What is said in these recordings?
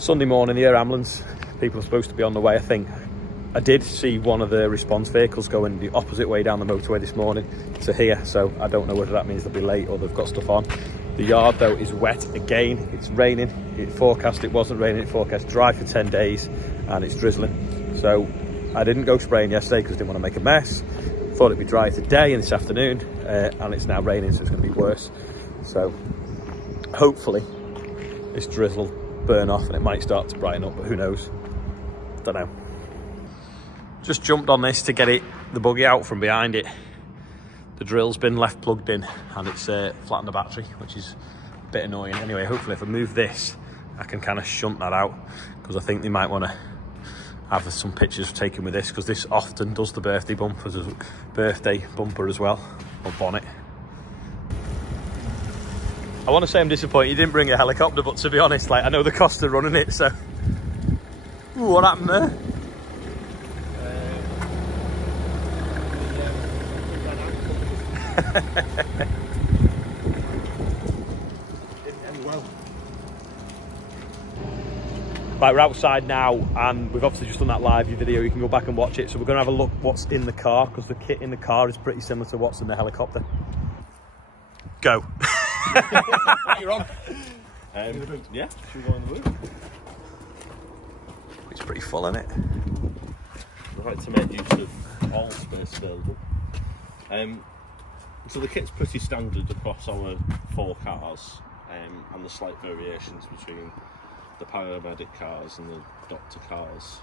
Sunday morning, the air ambulance people are supposed to be on the way. I think I did see one of the response vehicles going the opposite way down the motorway this morning to here, so I don't know whether that means they'll be late or they've got stuff on. The yard though is wet again. It's raining. It forecast it wasn't raining. It forecast dry for 10 days and it's drizzling. So I didn't go spraying yesterday because I didn't want to make a mess. Thought it'd be dry today and this afternoon, and it's now raining, so it's going to be worse. So hopefully this drizzle will burn off and it might start to brighten up, but who knows? Don't know. Just jumped on this to get the buggy out from behind it. The drill's been left plugged in and it's flattened the battery, which is a bit annoying. Anyway, hopefully if I move this, I can kind of shunt that out, because I think they might want to have some pictures taken with this, because this often does the birthday bumper as well, or bonnet. I want to say I'm disappointed you didn't bring a helicopter, but to be honest, like, I know the cost of running it, so... Ooh, what happened there? Right, we're outside now and we've obviously just done that live video. You can go back and watch it. So we're going to have a look what's in the car, because the kit in the car is pretty similar to what's in the helicopter. Go. You're on. Yeah, should we go in the boot? It's pretty full, isn't it? We like to make use of all space available. So the kit's pretty standard across our 4 cars, and the slight variations between the paramedic cars and the doctor cars.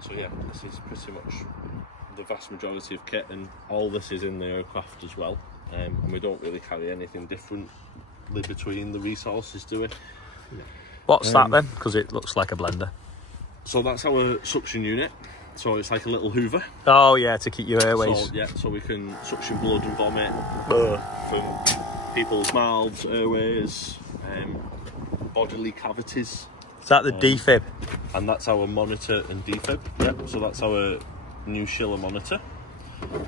So yeah, this is pretty much the vast majority of kit, and all this is in the aircraft as well. And we don't really carry anything differently between the resources, do we? What's that then? Because it looks like a blender. So that's our suction unit. So it's like a little hoover. Oh yeah, to keep your airways. So, yeah, so we can suction blood and vomit from people's mouths, airways, bodily cavities. Is that the defib? And that's our monitor and defib. Yep. So that's our new Schiller monitor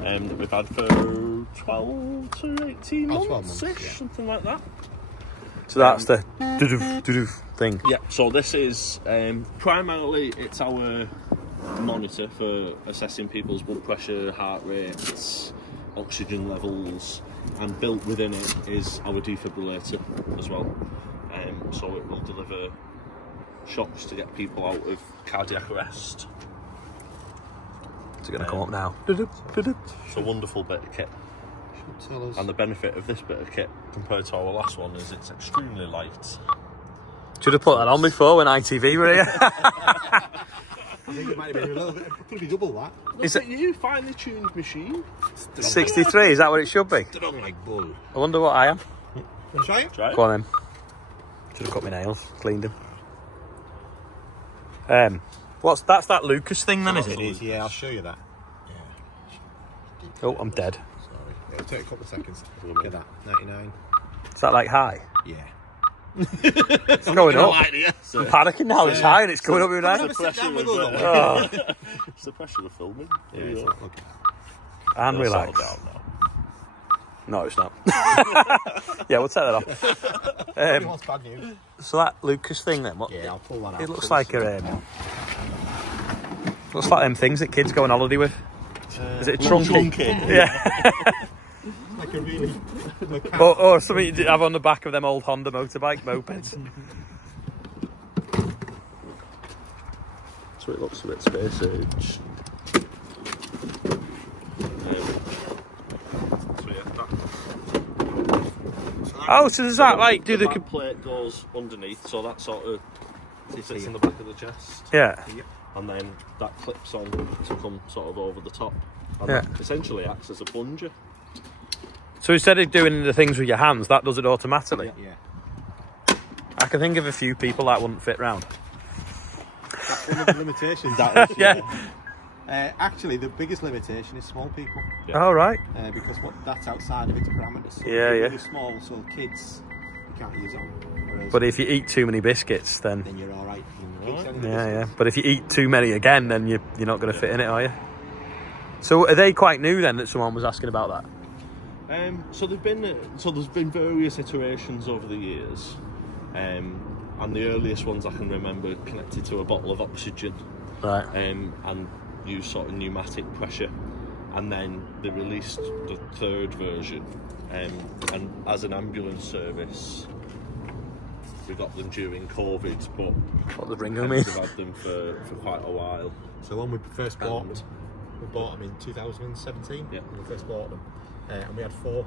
that we've had for 12 to 18 months-ish, yeah. Something like that. So that's the doo-doof thing. Yeah, so this is primarily, it's our monitor for assessing people's blood pressure, heart rates, oxygen levels, and built within it is our defibrillator as well. So it will deliver shocks to get people out of cardiac arrest. Is it going to come up now? It's a wonderful bit of kit. And the benefit of this bit of kit compared to our last one is it's extremely light. Should have put that on before when ITV were here. I think it might have been a little bit, could be double that. Is it you finely tuned machine? 63, is that what it should be? Strong like bull. I wonder what I am. Try it? Go on then. Should have cut my nails, cleaned them. That's that Lucas thing then, is it? It is, yeah, I'll show you that. Yeah. Oh, I'm dead. Sorry. It'll take a couple of seconds. Look at that, 99. Is that like high? Yeah. It's going up. I'm panicking now, it's high and it's going up with It's the pressure of filming. Yeah, and relax. No, it's not. Yeah, we'll take that off. Bad news. So that Lucas thing then, what? Yeah, I'll pull that out. It looks like looks like them things that kids go on holiday with. Is it a trunky? Yeah. Like a really... or something you have on the back of them old Honda motorbike mopeds. So it looks a bit space age. So does that like do the back plate goes underneath, so that sort of sits in the back of the chest. Yeah. And then that clips on to come sort of over the top. And yeah. That essentially acts as a plunger. So instead of doing the things with your hands, that does it automatically? Yeah. I can think of a few people that wouldn't fit round. That's one of the limitations. That is, yeah. Actually, the biggest limitation is small people. Yeah. Oh, right. Because that's outside of its parameters. So yeah, yeah. Really small, so kids, you can't use them. But if you eat too many biscuits, then you're all right. Yeah. But if you eat too many again, then you're not going to fit in it, are you? So are they quite new then? That someone was asking about that. So there's been various iterations over the years. and the earliest ones I can remember connected to a bottle of oxygen, Right. and use sort of pneumatic pressure, and then they released the third version, and as an ambulance service we got them during COVID, but What the Ringo we've mean? had them for quite a while. So when we first bought them, we bought them in 2017. Yeah. When we first bought them, and we had 4.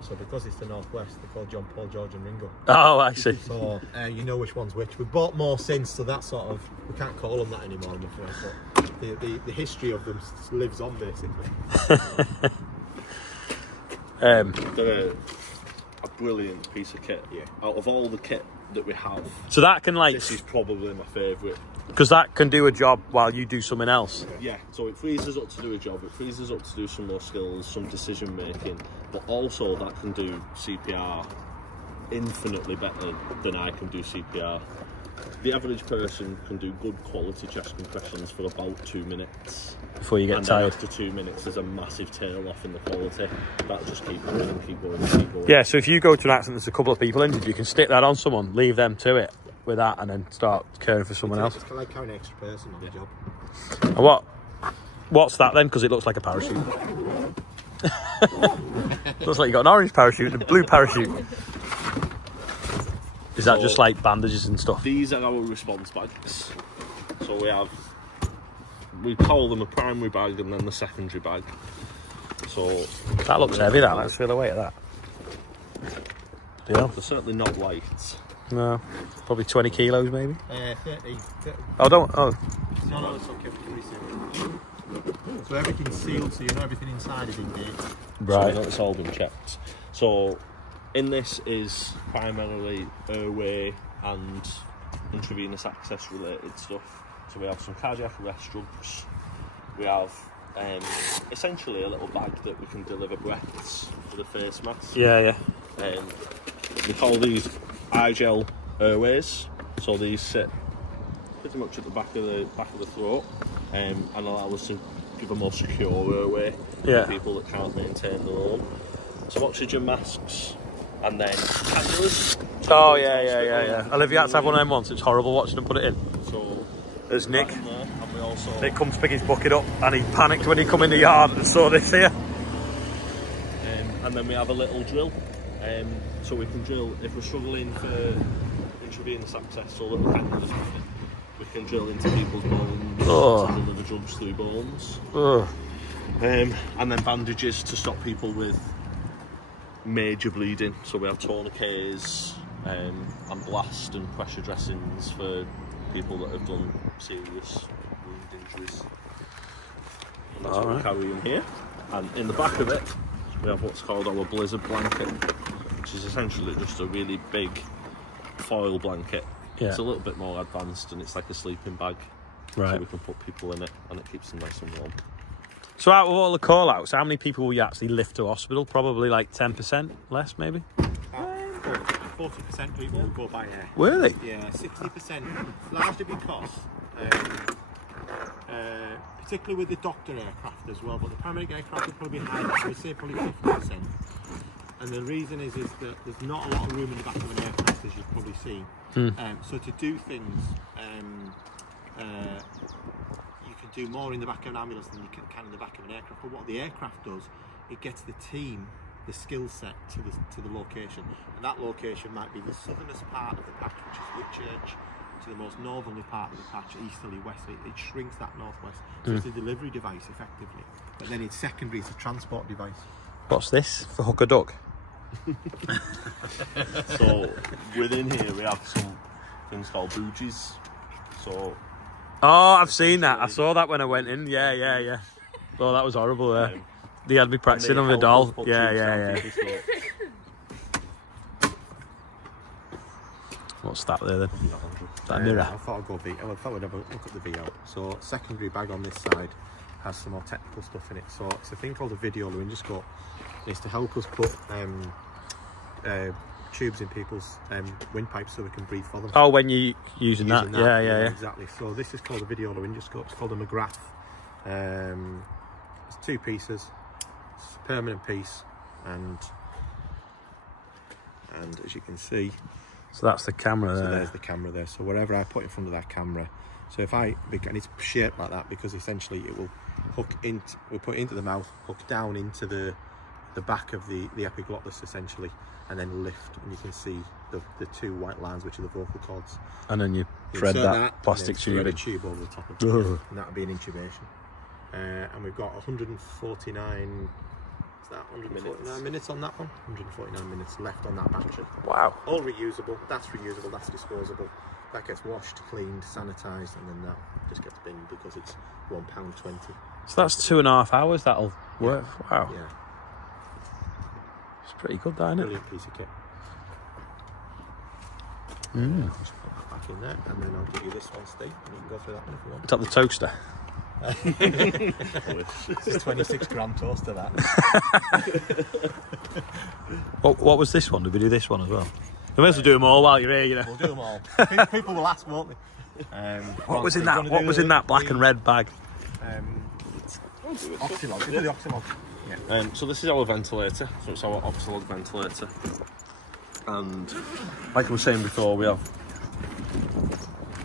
So because it's the Northwest, they're called John, Paul, George and Ringo. Oh, I see. So you know which one's which. We've bought more since, so that's sort of, we can't call them that anymore, I'm afraid. But the history of them lives on, basically. They're a brilliant piece of kit. Yeah. Out of all the kit that we have, So that can like, this is probably my favourite. because that can do a job while you do something else. Yeah, so it frees us up to do a job, it frees us up to do some more skills, some decision making, but also that can do CPR infinitely better than I can do CPR. The average person can do good quality chest compressions for about 2 minutes. Before you get And tired. then after 2 minutes, there's a massive tail off in the quality. That'll just keep going and keep going and keep going. Yeah, so if you go to an accident, there's a couple of people injured, you can stick that on someone, leave them to it with that, and then start caring for someone else. It's kind of like carrying an extra person on the job. And what's that then? Because it looks like a parachute. Looks like you got an orange parachute and a blue parachute. Is that just like bandages and stuff? These are our response bags. So we call them a primary bag and then the secondary bag. So That looks heavy, that. Let's feel the weight of that. Yeah. they're certainly not light. No, probably 20 kilos maybe. 30. Oh, don't. Oh, No, it's okay. We can reset it. So everything's sealed, so you know everything inside is in date. right. So it's all been checked. So in this is primarily airway and intravenous access related stuff. So we have some cardiac arrest drugs. We have essentially a little bag that we can deliver breaths for the face mask. Yeah. We call these iGel airways. So these sit pretty much at the back of the throat, and allow us to give a more secure airway Yeah. for people that can't maintain their own. Some oxygen masks, and then cannulas. Oh, yeah. Olivia had to have one of them once. It's horrible watching them put it in. So There's Nick. that in there, and we also Nick comes to pick his bucket up and he panicked when he come in the yard and saw this here. and then we have a little drill. So we can drill if we're struggling for intravenous access, so little cannulas. We can drill into people's bones to deliver drugs through bones. And then bandages to stop people with major bleeding. So we have tourniquets and blast and pressure dressings for people that have done serious wound injuries. And that's what we carry in here. And in the back of it, we have what's called our blizzard blanket, which is essentially just a really big foil blanket. Yeah. It's a little bit more advanced and it's like a sleeping bag. Right. So we can put people in it and it keeps them nice and warm. So out of all the call-outs, how many people will you actually lift to hospital? Probably like 10% less, maybe? 40% people will go by air. Really? Yeah, 60%, largely because, particularly with the doctor aircraft as well, but the paramedic aircraft will probably be higher, I would say probably 50%. And the reason is that there's not a lot of room in the back of an aircraft, as you've probably seen. So to do things, you can do more in the back of an ambulance than you can in the back of an aircraft. But what the aircraft does, it gets the team, the skill set to the location, and that location might be the southernest part of the patch, which is Whitchurch, to the most northerly part of the patch, easterly, westerly. It shrinks that northwest, so it's a delivery device effectively. But then it's secondary, it's a transport device. What's this? For hook a duck? So within here we have some things called bougies. So Oh, I've seen that. I saw that when I went in. Yeah. Oh, that was horrible there. They had me practicing on the doll. Yeah. What's that there then? That mirror. I thought I'd go I thought we'd have a look at the VO. So secondary bag on this side has some more technical stuff in it. So it's a thing called a video laryngoscope. It's to help us put tubes in people's windpipes so we can breathe for them. Oh, when you're using that. Yeah. Exactly. So this is called a video laryngoscope. It's called a McGrath. It's 2 pieces. It's a permanent piece, and as you can see, So that's the camera there. So there's the camera there. So wherever I put in front of that camera, so if and it's shaped like that because essentially it will hook in, we'll put it into the mouth, hook down into the back of the epiglottis essentially, and then lift, and you can see the two white lines, which are the vocal cords. And then you thread that plastic tube. Thread a tube over the top of it, and that would be an intubation. And we've got 149. Is that 149 minutes on that one? 149 minutes left on that battery. Wow. All reusable. That's reusable. That's disposable. That gets washed, cleaned, sanitised, and then that just gets binned because it's £1.20. So that's 2.5 hours that'll work. Wow. Yeah. It's pretty good, that, isn't it? Brilliant piece of kit. Just put that back in there, and then I'll give you this one, Steve, and you can go through that one if you want. Is that the toaster? It's 26 gram toaster, that. What was this one? Did we do this one as well? We may as well do them all while you're here, you know. We'll do them all. People will ask, won't they? What was in that? What was in that black and red bag? Oxylog. Do the Oxylog. Yeah. So this is our ventilator. So it's our Oxylog ventilator. And like I was saying before, we have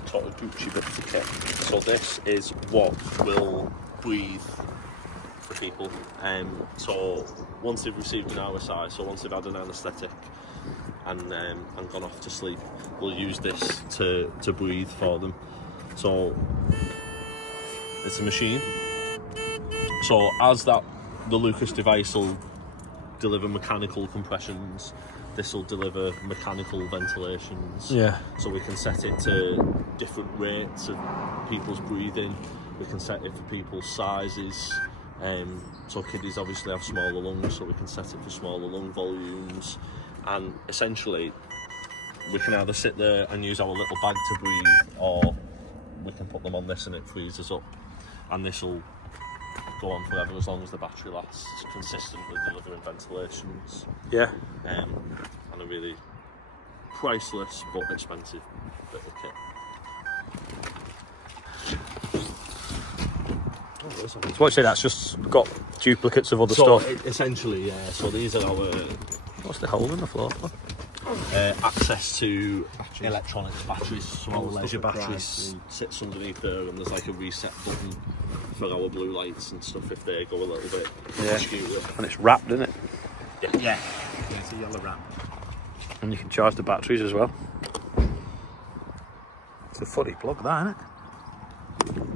sort of Gucci bits of kit. So this is what will breathe for people. So once they've received an RSI, so once they've had an anaesthetic and gone off to sleep, we'll use this to breathe for them. So it's a machine. So as the Lucas device will deliver mechanical compressions, this will deliver mechanical ventilations. Yeah. So we can set it to different rates of people's breathing. We can set it for people's sizes. So kiddies obviously have smaller lungs, so we can set it for smaller lung volumes. And essentially, we can either sit there and use our little bag to breathe, or we can put them on this and it freezes up. And this will go on forever as long as the battery lasts, consistently delivering ventilations. Yeah. And a really priceless but expensive bit of kit. So what you say, that's just got duplicates of other stuff? Essentially, yeah. So these are our... What's the hole in the floor for? Access to electronics, batteries. So our leisure batteries sits underneath there, and there's like a reset button for our blue lights and stuff if they go a little bit askew. And it's wrapped, isn't it? Yeah. It's a yellow wrap. And you can charge the batteries as well. It's a funny plug, that, isn't it?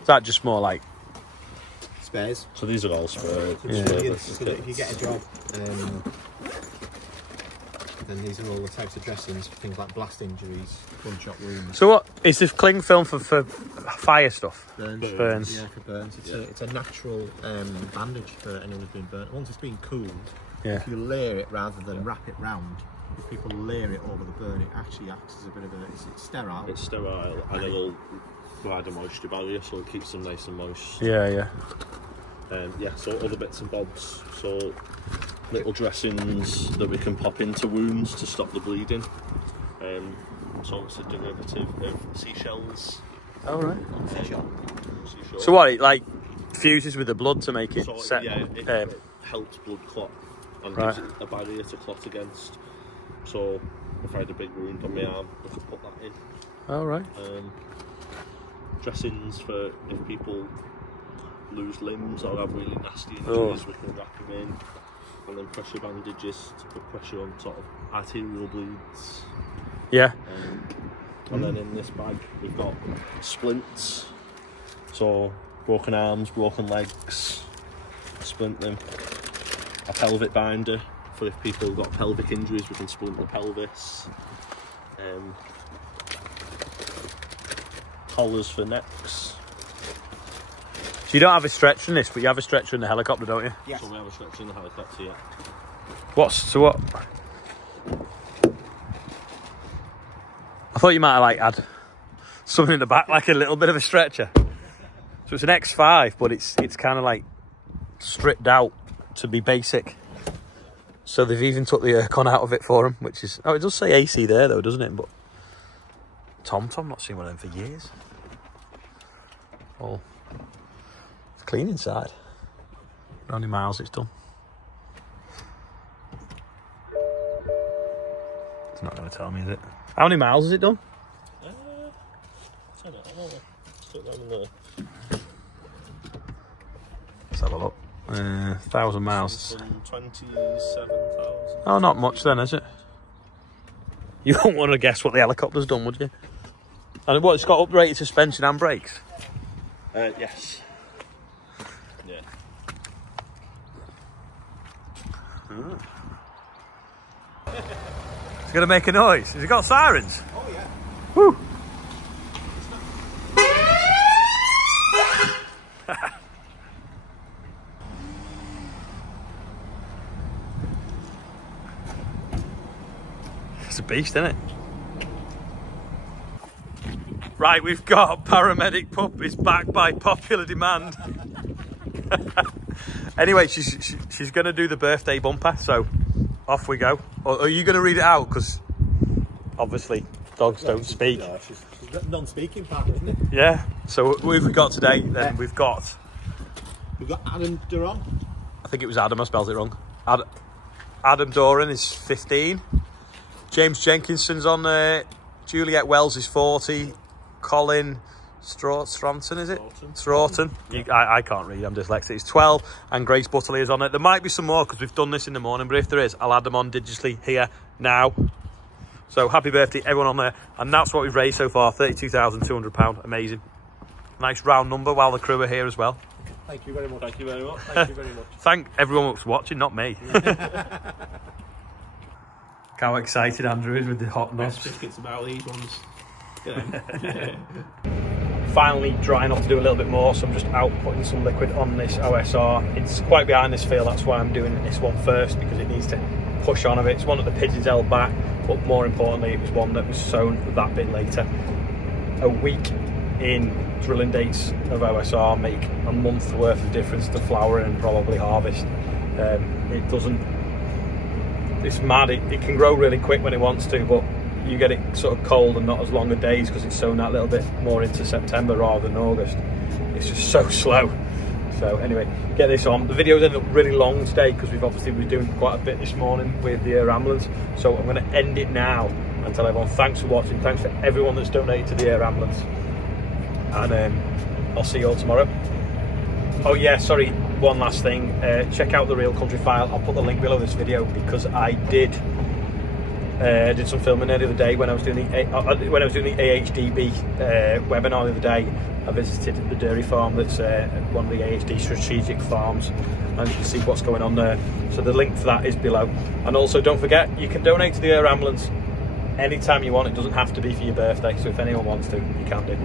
Is that just more like spares? So these are all spares. Yeah. So that if you get a job, then these are all the types of dressings for things like blast injuries, gunshot wounds. So what is this cling film for fire stuff? Burns. Yeah, for burns. It's a natural bandage for anyone who's been burnt. Once it's been cooled, if you layer it rather than wrap it round, if people layer it over the burn, it actually acts as a bit of a... It's sterile. It's sterile, and it'll provide a moisture barrier, so it keeps them nice and moist. Yeah. So other bits and bobs. So little dressings that we can pop into wounds to stop the bleeding. So it's a derivative of seashells. Oh, right. Seashell. So what, it like fuses with the blood to make it So, set? yeah, it helps blood clot and gives it a barrier to clot against. So if I had a big wound on my arm, I could put that in. Oh, right. Dressings for if people lose limbs or have really nasty injuries, we can wrap them in. And then pressure bandages to put pressure on sort of arterial bleeds. Yeah. And then in this bag we've got splints. So broken arms, broken legs, splint them. A pelvic binder for if people have got pelvic injuries, we can splint the pelvis. Collars for necks. So you don't have a stretcher in this, but you have a stretcher in the helicopter, don't you? Yes. So we have a stretcher in the helicopter, yeah. What? I thought you might have like had something in the back, like a little bit of a stretcher. So it's an X5, but it's kind of like stripped out to be basic. So they've even took the aircon out of it for him, which is... Oh, it does say AC there though, doesn't it? But Tom, not seen one of them for years. Oh, it's clean inside. How many miles it's done? It's not going to tell me, is it? How many miles has it done? I don't know. Put that in there. Let's have a look. 1,000 miles. 27,000. Oh, not much then, is it? You won't want to guess what the helicopter's done, would you? And what, it's got uprated suspension and brakes? Yes. Yeah. It's going to make a noise. Has it got sirens? Oh yeah. Woo! It's a beast, isn't it? Right, we've got Paramedic Pup is back by popular demand. Anyway, she's going to do the birthday bumper, so off we go. Or are you going to read it out? Because obviously dogs don't speak. No, she's non-speaking part, isn't it? Yeah. So who have we got today? Then we've got Adam Duran. I think it was Adam. I spelled it wrong. Adam Doran is 15. James Jenkinson's on there. Juliet Wells is 40. Colin Stroughton, is it? Stroughton. I can't read, I'm dyslexic. It's 12. And Grace Butterley is on it. There might be some more because we've done this in the morning, but if there is, I'll add them on digitally here now. So happy birthday, everyone on there. And that's what we've raised so far, £32,200. Amazing. Nice round number while the crew are here as well. Thank you very much. Thank you very much. Thank you very much. Thank everyone that's watching, not me. How excited Andrew is with the hot nuts. Biscuits about these ones. Finally dry enough to do a little bit more, so I'm just out putting some liquid on this OSR. It's quite behind this field, that's why I'm doing this one first, because it needs to push on a bit. It's one that the pigeons held back, but more importantly it was one that was sown that bit later. A week in drilling dates of OSR make a month's worth of difference to flowering and probably harvest. It's mad, it can grow really quick when it wants to, but you get it sort of cold and not as long a days because it's sown that little bit more into September rather than August. It's just so slow. So anyway, get this on. The video's ended up really long today because we've obviously been doing quite a bit this morning with the air ambulance. So I'm going to end it now and tell everyone thanks for watching. Thanks for everyone that's donated to the air ambulance. And I'll see you all tomorrow. Oh yeah, sorry, one last thing. Check out the Real Country File. I'll put the link below this video because I did some filming there the other day when I was doing the AHDB webinar the other day. I visited the dairy farm that's one of the AHD strategic farms, and you can see what's going on there. So the link for that is below. And also don't forget, you can donate to the air ambulance anytime you want. It doesn't have to be for your birthday, so if anyone wants to, you can do.